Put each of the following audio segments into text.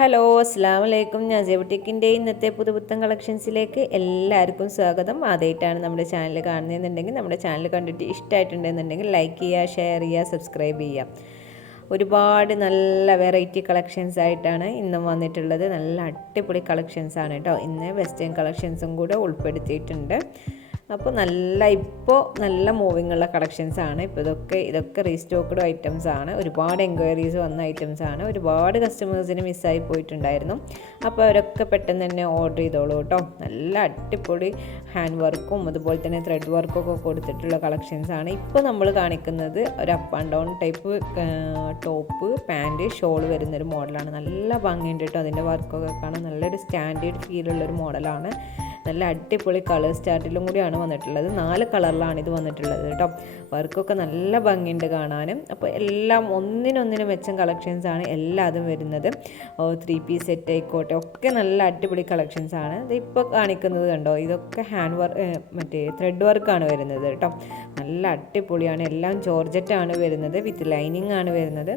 Hello അസ്സാം വലൈക്കും ഞാൻ ജെബുട്ടിക്കിന്റെ ഇന്നത്തെ പുതുപുത്തൻ കളക്ഷൻസിലേക്ക് എല്ലാവർക്കും സ്വാഗതം. ആദ്യമായിട്ടാണ് നമ്മുടെ ചാനൽ കാണുന്നതെന്നുണ്ടെങ്കിൽ നമ്മുടെ ചാനൽ കണ്ടിട്ട് ഇഷ്ടമായിട്ടുണ്ടെന്നുണ്ടെങ്കിൽ ലൈക്ക് ചെയ്യുക ഷെയർ ചെയ്യുക സബ്സ്ക്രൈബ് ചെയ്യുക. ഒരുപാട് നല്ല വെറൈറ്റി കളക്ഷൻസ് ആയിട്ടാണ് ഇന്നും വന്നിട്ടുള്ളത്. നല്ല അടിപൊളി കളക്ഷൻസ് ആണ് കേട്ടോ. ഇന്ന് വെസ്റ്റേൺ കളക്ഷൻസും കൂടെ ഉൾപ്പെടുത്തിയിട്ടുണ്ട്. അപ്പോൾ നല്ല ഇപ്പോൾ നല്ല മൂവിങ്ങുള്ള കളക്ഷൻസ് ആണ്. ഇപ്പോൾ ഇതൊക്കെ ഇതൊക്കെ റീസ്റ്റോക്ക്ഡ് ഐറ്റംസ് ആണ്. ഒരുപാട് എൻക്വയറീസ് വന്ന ഐറ്റംസ് ആണ്. ഒരുപാട് കസ്റ്റമേഴ്സിന് മിസ്സായി പോയിട്ടുണ്ടായിരുന്നു. അപ്പോൾ അവരൊക്കെ പെട്ടെന്ന് തന്നെ ഓർഡർ ചെയ്തോളൂ കേട്ടോ. നല്ല അടിപൊളി ഹാൻഡ് വർക്കും അതുപോലെ തന്നെ ത്രെഡ് വർക്കും ഒക്കെ കൊടുത്തിട്ടുള്ള കളക്ഷൻസ് ആണ്. ഇപ്പോൾ നമ്മൾ കാണിക്കുന്നത് ഒരു up and down type top pant shawl വരുന്നൊരു മോഡലാണ് നല്ല ഭംഗിയുണ്ട് കേട്ടോ അതിന്റെ വർക്കൊക്കെ കാണാൻ. നല്ലൊരു സ്റ്റാൻഡേർഡ് ഫീലുള്ളൊരു മോഡലാണ് നല്ല അടിപൊളി കളർ സ്റ്റാർട്ടിലും കൂടിയാണ് വന്നിട്ടുള്ളത്. നാല് കളറിലാണ് ഇത് വന്നിട്ടുള്ളത് കേട്ടോ. വർക്കൊക്കെ നല്ല ഭംഗിയുണ്ട് കാണാനും. അപ്പോൾ എല്ലാം ഒന്നിനൊന്നിനും മെച്ചം കളക്ഷൻസാണ് എല്ലാതും വരുന്നത്. ത്രീ പീസ് സെറ്റ് ആയിക്കോട്ടെ. ഒക്കെ നല്ല അടിപൊളി കളക്ഷൻസ് ആണ്. ഇപ്പോൾ കാണിക്കുന്നത് കണ്ടോ? ഇതൊക്കെ ഹാൻഡ് വർക്ക് മറ്റേ ത്രെഡ് വർക്കാണ് വരുന്നത് കേട്ടോ. നല്ല അടിപൊളിയാണ്. എല്ലാം ജോർജറ്റാണ് വരുന്നത്. വിത്ത് ലൈനിങ് ആണ് വരുന്നത്.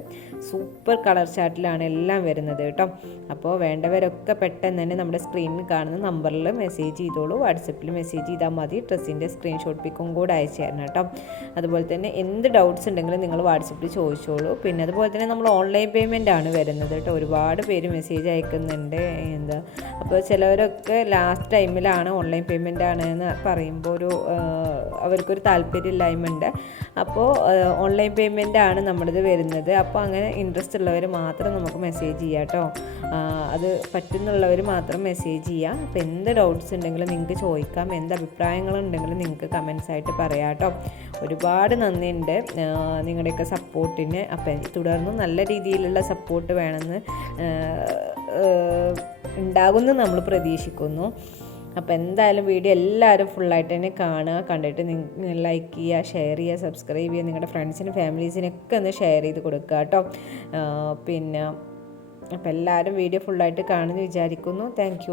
സൂപ്പർ കളർ ചാർട്ടിലാണ് എല്ലാം വരുന്നത് കേട്ടോ. അപ്പോൾ വേണ്ടവരൊക്കെ പെട്ടെന്ന് തന്നെ നമ്മുടെ സ്ക്രീനിൽ കാണുന്ന നമ്പറിൽ മെസ്സേജ് ചെയ്തോളൂ. വാട്സപ്പിൽ മെസ്സേജ് ചെയ്താൽ മതി. ഡ്രസ്സിന്റെ സ്ക്രീൻഷോട്ട് പിക്കും കൂടെ അയച്ചു തരണം കേട്ടോ അതുപോലെ തന്നെ എന്ത് ഡൗട്ട്സ് ഉണ്ടെങ്കിലും നിങ്ങൾ വാട്സപ്പിൽ ചോദിച്ചോളൂ. പിന്നെ അതുപോലെ തന്നെ നമ്മൾ ഓൺലൈൻ പേയ്മെന്റ് ആണ് വരുന്നത് കേട്ടോ ഒരുപാട് പേര് മെസ്സേജ് അയക്കുന്നുണ്ട്. എന്താ? അപ്പോൾ ചിലവരൊക്കെ ലാസ്റ്റ് ടൈമിലാണ് ഓൺലൈൻ പേയ്മെന്റ് ആണ് എന്ന് പറയുമ്പോൾ ഒരു അവർക്കൊരു താല്പര്യമില്ലായ്മ ഉണ്ട്. അപ്പോൾ ഓൺലൈൻ പേയ്മെന്റ് ആണ് നമ്മളിത് വരുന്നത്. അപ്പോൾ അങ്ങനെ ഇൻട്രസ്റ്റ് ഉള്ളവർ മാത്രം നമുക്ക് മെസ്സേജ് ചെയ്യാം കേട്ടോ അത് പറ്റുന്നുള്ളവർ മാത്രം മെസ്സേജ് ചെയ്യാം. അപ്പോൾ എന്ത് ഡൗട്ട്സ് ഉണ്ടെങ്കിലും നിങ്ങൾക്ക് ചോദിക്കാം എന്ത് അഭിപ്രായങ്ങളുണ്ടെങ്കിലും നിങ്ങൾക്ക് കമൻസ് ആയിട്ട് പറയാം കേട്ടോ. ഒരുപാട് നന്ദിയുണ്ട്. നിങ്ങളുടെയൊക്കെ സപ്പോർട്ടിന് അപ്പം തുടർന്നും നല്ല രീതിയിലുള്ള സപ്പോർട്ട് വേണമെന്ന് ഉണ്ടാകുമെന്ന് നമ്മൾ പ്രതീക്ഷിക്കുന്നു. അപ്പോൾ എന്തായാലും വീഡിയോ എല്ലാവരും ഫുള്ളായിട്ട് തന്നെ കാണുക. കണ്ടിട്ട് നിങ്ങൾ ലൈക്ക് ചെയ്യുക ഷെയർ ചെയ്യുക സബ്സ്ക്രൈബ് ചെയ്യുക നിങ്ങളുടെ ഫ്രണ്ട്സിനും ഫാമിലീസിനൊക്കെ ഒന്ന് ഷെയർ ചെയ്ത് കൊടുക്കുക കേട്ടോ. പിന്നെ അപ്പോൾ എല്ലാവരും വീഡിയോ ഫുള്ളായിട്ട് കാണുമെന്ന് വിചാരിക്കുന്നു. താങ്ക്